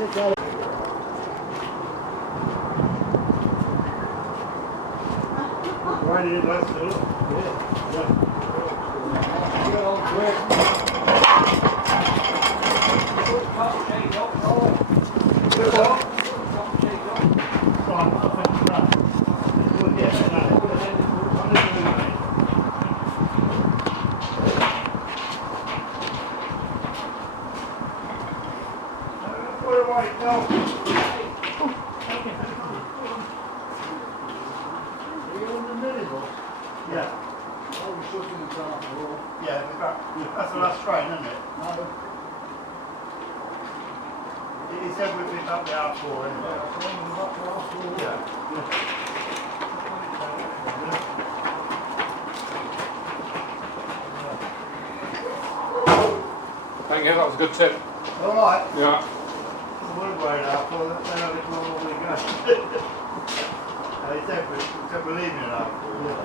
Right in Leicester, look. Yeah. Good old brick. Put the top shade up. Good what? Put the top shade up. Right, I think that. Good, yes, no. Put it right, no. Yeah. Oh, we're shutting the car for all. Yeah, that's the last train, isn't it? No. He said we'd pick up the R4 anyway. Yeah. Thank you, that was a good tip. Alright. Yeah. The wood weight R4, then I'll let all we go. He said we're leaving it R4. Yeah.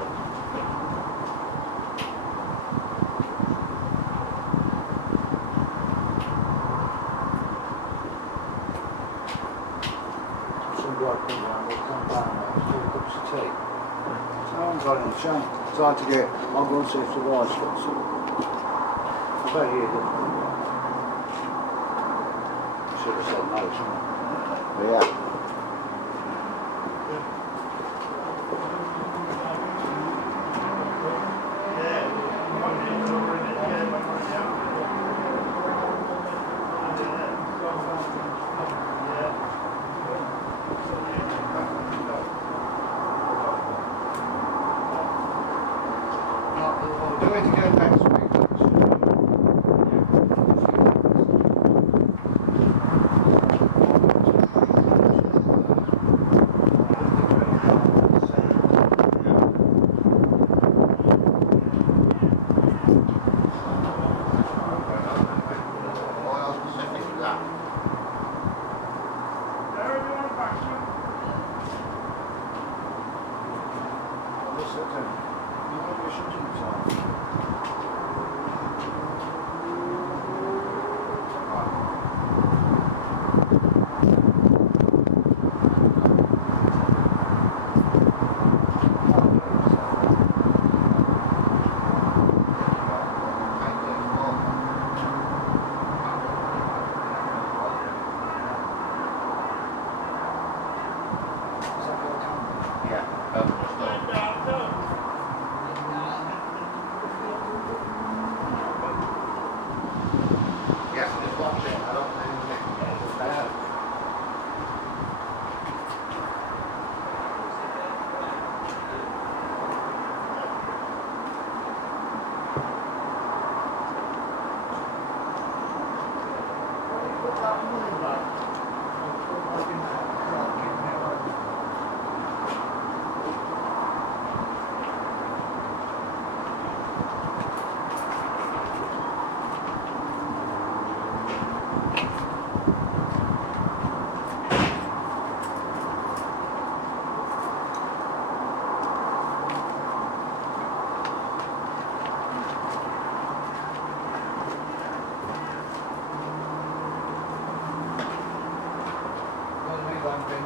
Time to get, I'll go and see if the wife's got some. I bet you did. Should have said no, shouldn't I? But yeah. Do it again next week.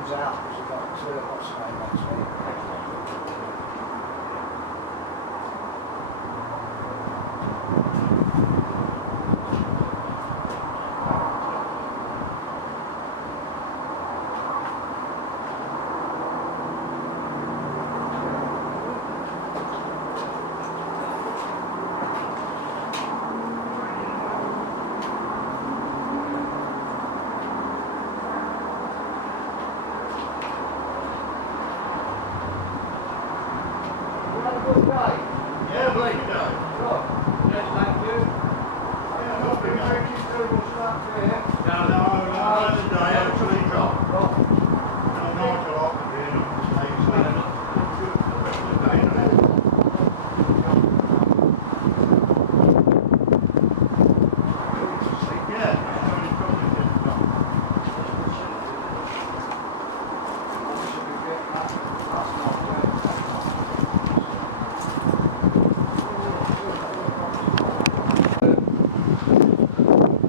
Out because we've got what's the name next week. Yeah, Blake, you know. Yes, thank you. Yeah, not big, mate. No, No, today actually dropped. No, Nigel offered me and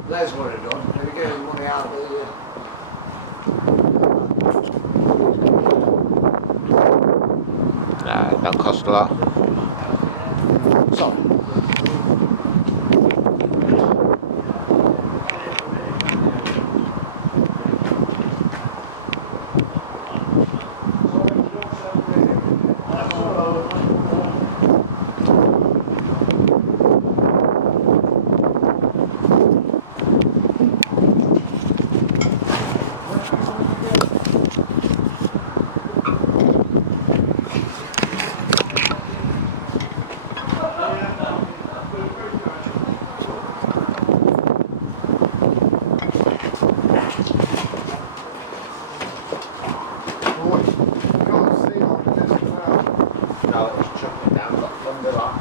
Les would have done. Did he get his money out of the cost a lot. Sorry. No, it's chucking down, got thunder like.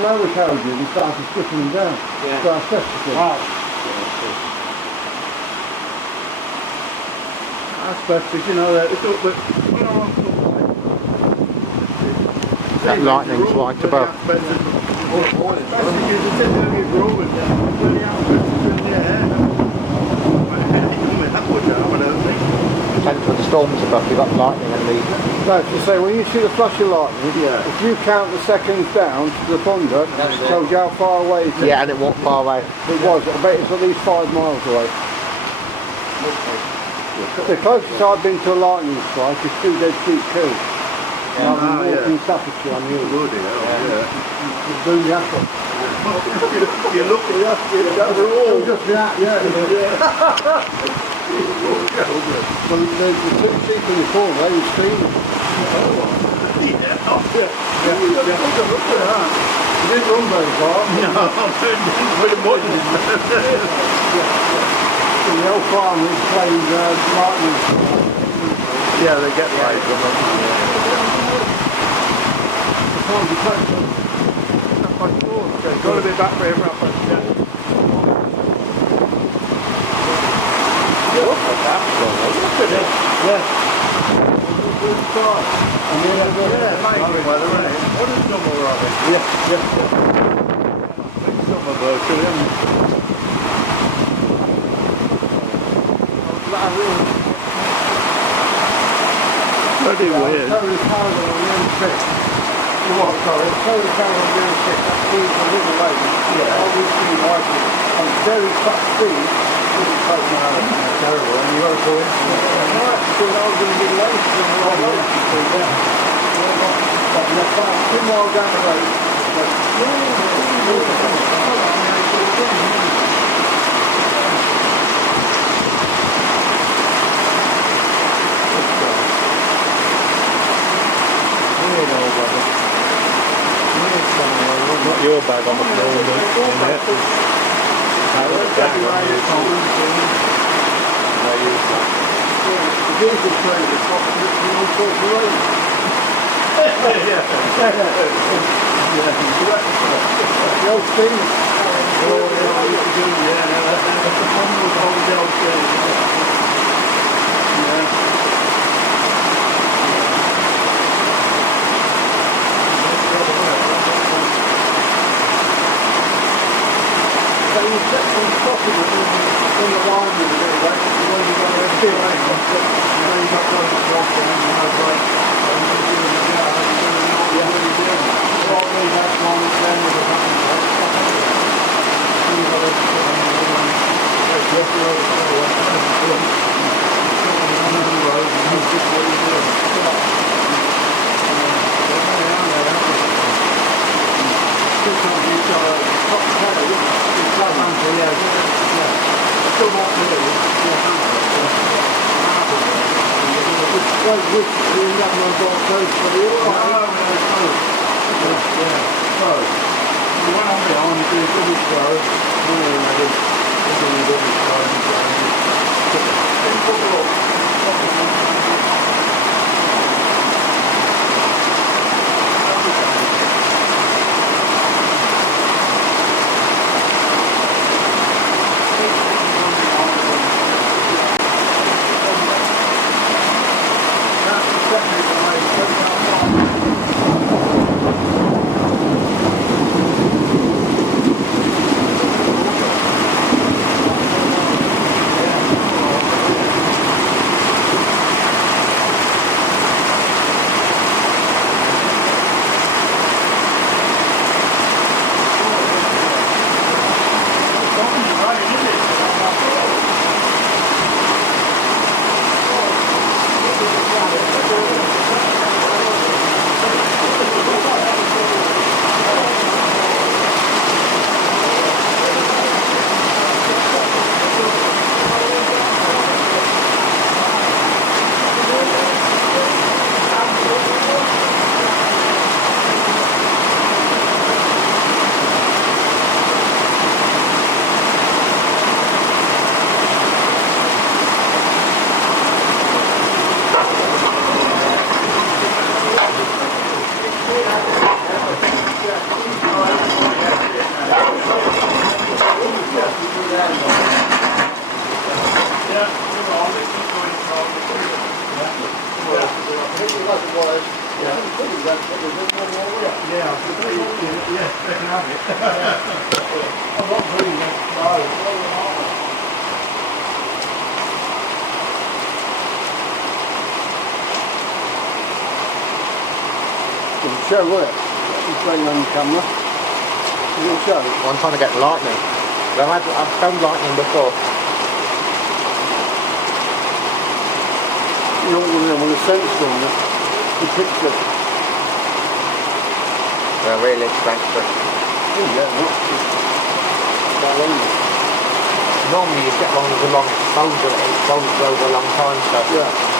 Lower carriages and started stripping them down. Yeah. So asbestos. Right. Asbestos, you know, it's all, but That lightning's right above. Depends when the storm's above, you've got lightning and the... no, to say when you see the flash of lightning, if you count the seconds down to the thunder, it tells you how far away it is. Yeah, and it wasn't far away. It was, I bet it's at least 5 miles away. The closest I've been to a lightning strike is 2 dead sheep killed. And I've been walking Staffordshire on you. You do the apple. You look at us, we're all Just that, yeah. Well, the 2 sheep in the corner, they were screaming. look at that. It didn't run very far. No, pretty much. The old farmers played lightning. Yeah, they get light from them. Got to be back for him, Rafa. Look at that. Look at it. Yeah. Good start. And then I go, Amazing weather, isn't it? What a summer, Robbie. yeah. Big summer, virtually, isn't it? Bloody weird. Totally parallel on the M6. what, sorry? Solar panel on the M6, that seems a little late. Yeah. I will see lighting on very fast speed. Terrible, and you got to go into it. No, actually, I was going to be late than what I was. But you're about 2 miles down the road. Not your bag on the floor, but The diesel train is not on the road. The old steam. So you set some possible in the line with it, right? When you go to the field, you got those blocks and you have like, probably that's one then with a sometimes you've got a top pedal, it's so handy, still not really, it's quite rich, you end up on both coast, but you're alright. So, the one on behind is doing double throw, Show will it? It's showing on the camera. Is it show? I'm trying to get lightning. I've filmed lightning before. You know what with a sensor on it, the picture. They're really expensive. Normally you get one with a long exposure, it goes over a long time, so Yeah.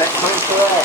it coming through there.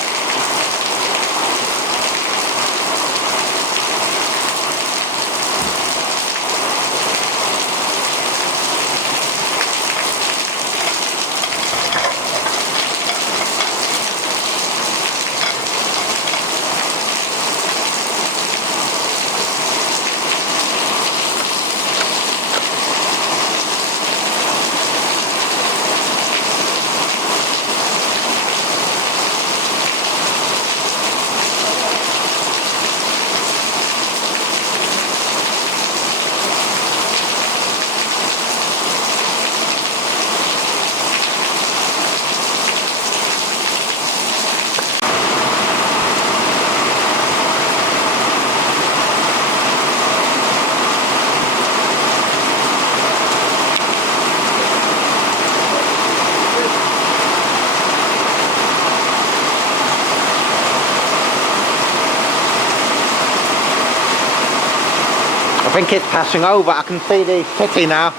I think it's passing over. I can see the city now.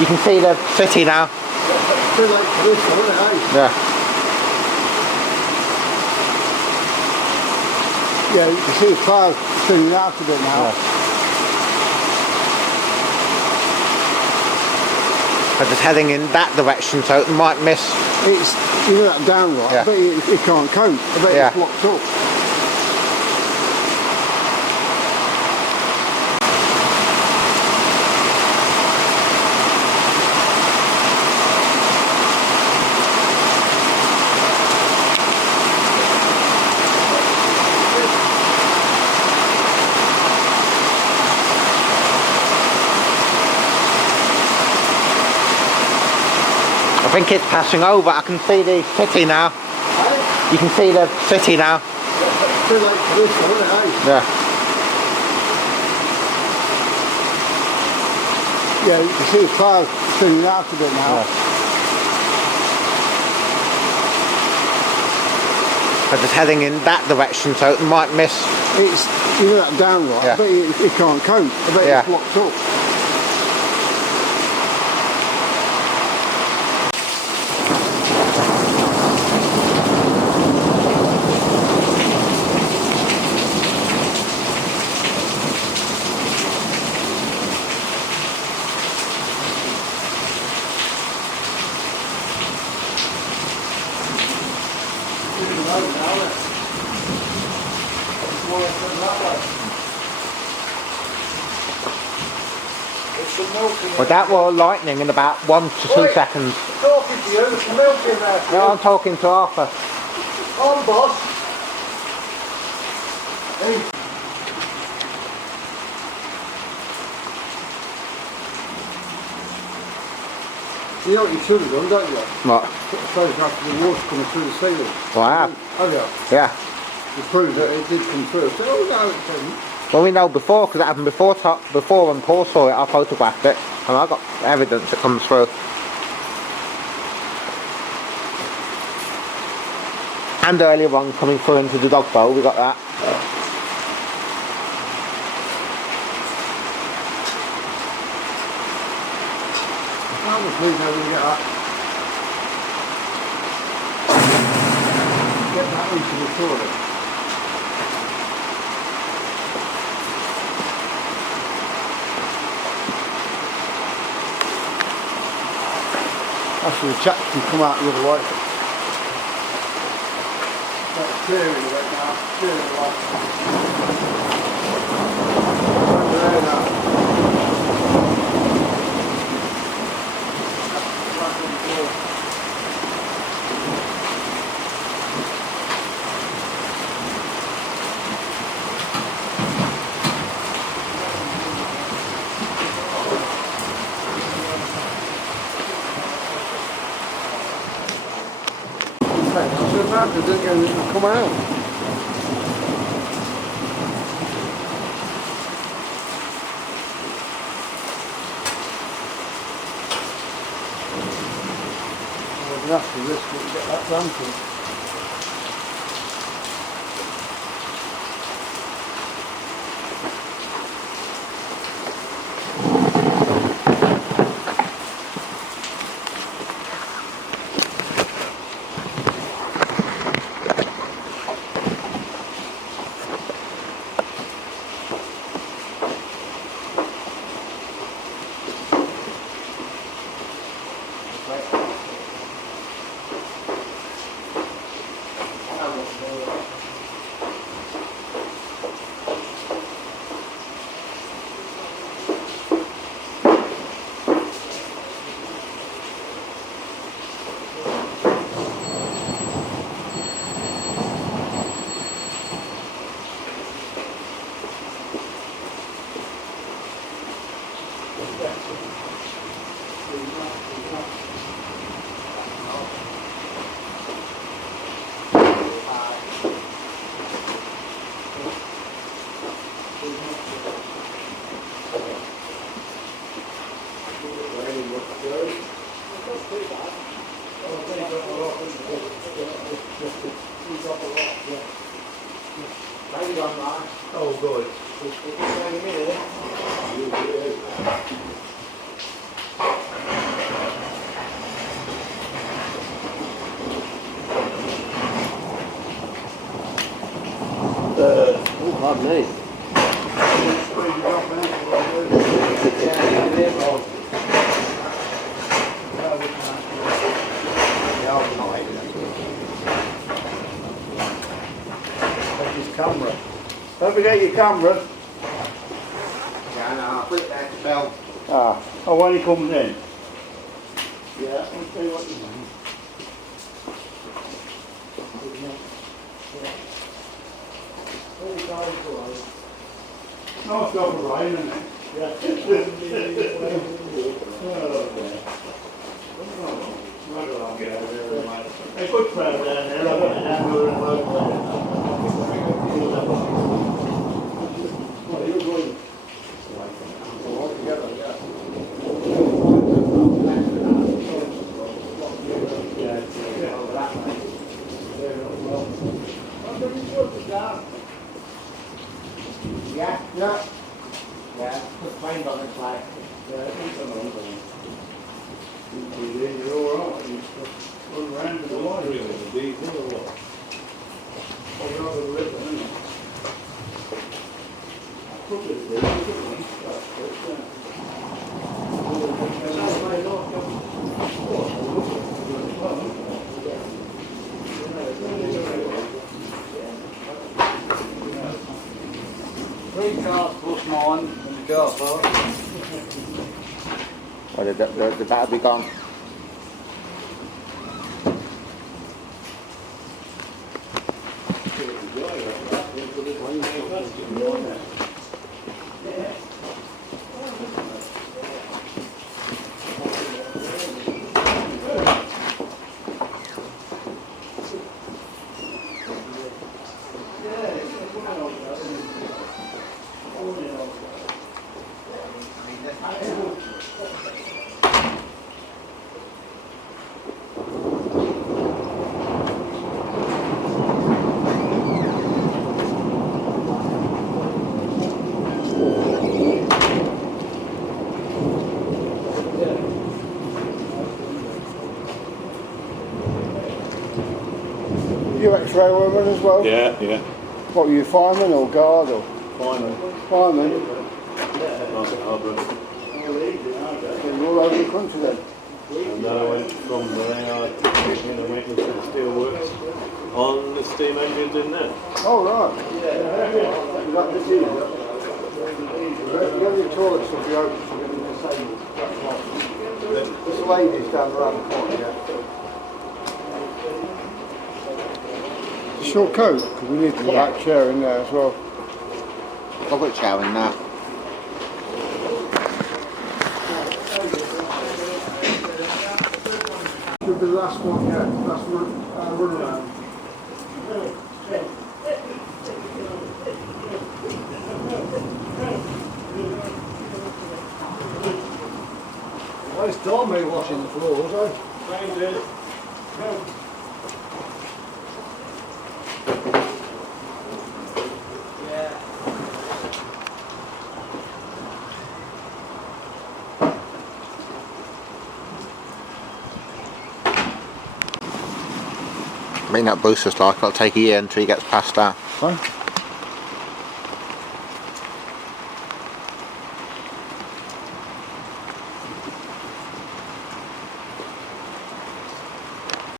You can see the city now. Feel like this, isn't it? Yeah. Yeah, you can see the clouds spinning out a bit now. I'm just heading in that direction, so it might miss. It's, you know that down right, Yeah. I bet it can't cope. I bet Yeah. it's blocked up. I think it's passing over. I can see the city now. You can see the city now. Feel like this, isn't it? Yeah. Yeah, you can see the clouds spinning out a bit now. I'm just heading in that direction, so it might miss. It's, you know that down right, Yeah. I bet it can't cope. I bet Yeah. it's blocked up. But that was lightning in about 1 to 2 seconds. Talking to you, there's some milk in there. No, I'm talking to Arthur. On, boss. Hey. You know what you should have done, don't you? What? Put a photograph of the water coming through the ceiling. Well, I have. Have you? Yeah. To prove that it did come through. So, oh no, it didn't. Well, we know before, because it happened before when Paul saw it, I photographed it, and I got evidence it comes through. And earlier on, coming through into the dog bowl, we got that. I was pleased how we get that. Get that into the toilet. That's where the chaps can come out the other way. That's clearing a bit now. Clearing a lot. Over there now. Back on the floor. So bad they didn't come out. Well, that's the risk that you get that dancing. Oh, good. Oh, pardon me. That's his camera. Don't forget your camera. Yeah, no, I'll put it there to Bill. Ah. Oh, when he comes in. Yeah, I'll tell you what you mean. No, stop a rain, isn't it? Yeah. A good crowd down there, haven't they? Yeah, yeah. Yeah, put the plane on this way. You're all right. You run around with the water. Oh, you're not going to live there, isn't it? I put it there, Three cars plus mine and the car park. Well, the that'll be gone. You ex-railwayman as well? Yeah, yeah. What were you, fireman or guard or? Fireman. Fireman? Nice and hard work. You're all over the country then? And then I went from there in the maintenance of the steelworks on the steam engines in there. Oh, right. Is that the deal? The only toilets will be open to get in the same. There's ladies down around the corner, yeah. Short coat, because we need to put that chair in there as well. I've got a chair in there. Should be the last one, yeah. Last run around. Well, it's Tommy washing the floors, eh? I mean that booster's like, it'll take a year until he gets past that. Huh?